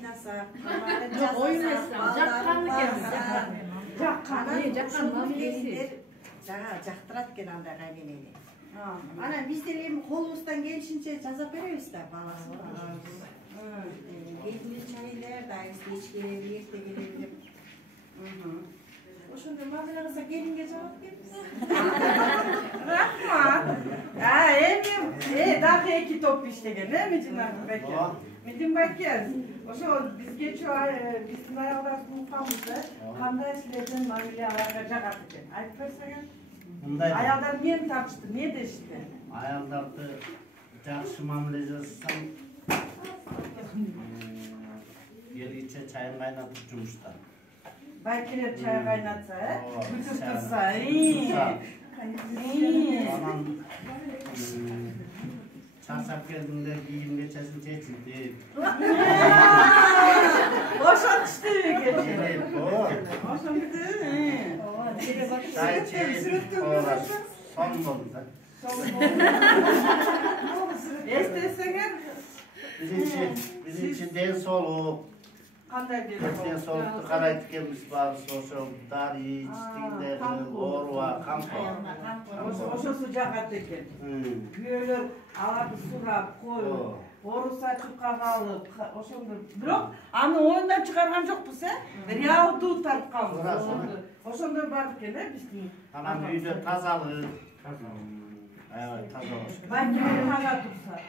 жинасақ, Жоқ, ойын естен, жаққанды келді. Жаққан келіндер жақтырат кен андай қайненені. Ана біздер ем қолымыздан келішінше жазап береміз да баласын. Келінді чайлар, дайысы ешкелер, ерте келер деп. Ошонда Мадина кызга келинге жауап бериңиз. Рахмат. Эми дагы 2 топ иштеген, Медина байке. Медина байке, ошо бизге биздин аялдардын укамызы кандай силердин мамилелерге жагат экен? Айтып берсеңиз. Мындай. Аялдар эмне тапышты, эмне дешти? Аялдарды жакшы мамиле жасасаң, келгиче чайын кайнатып жумушта. Байкелер чай кайнатса, бүтүп турса, Анан чарчап келдиңдер, кийим кечесин чечилди. Ошончту экен. Ошончту. Чай чечилди. Сон болду да. Эстесеңер, Биринчи ден соолук. кандай Ден соолукту карайт экенбиз баарыбыз ошо дарый ичтигиндер, ооруга кампо. ошосу жагат экен. Күйөөлөр аларды сурап коюп, ооруса чукка калып, ошондо. Бирок аны оюндан чыгарган жокпуз, реалдуу тартканбыз. Ошондой бар экен, биздин. Анан үйдө тазалык. Аябай таза болуш керек. Байкелер таза турса.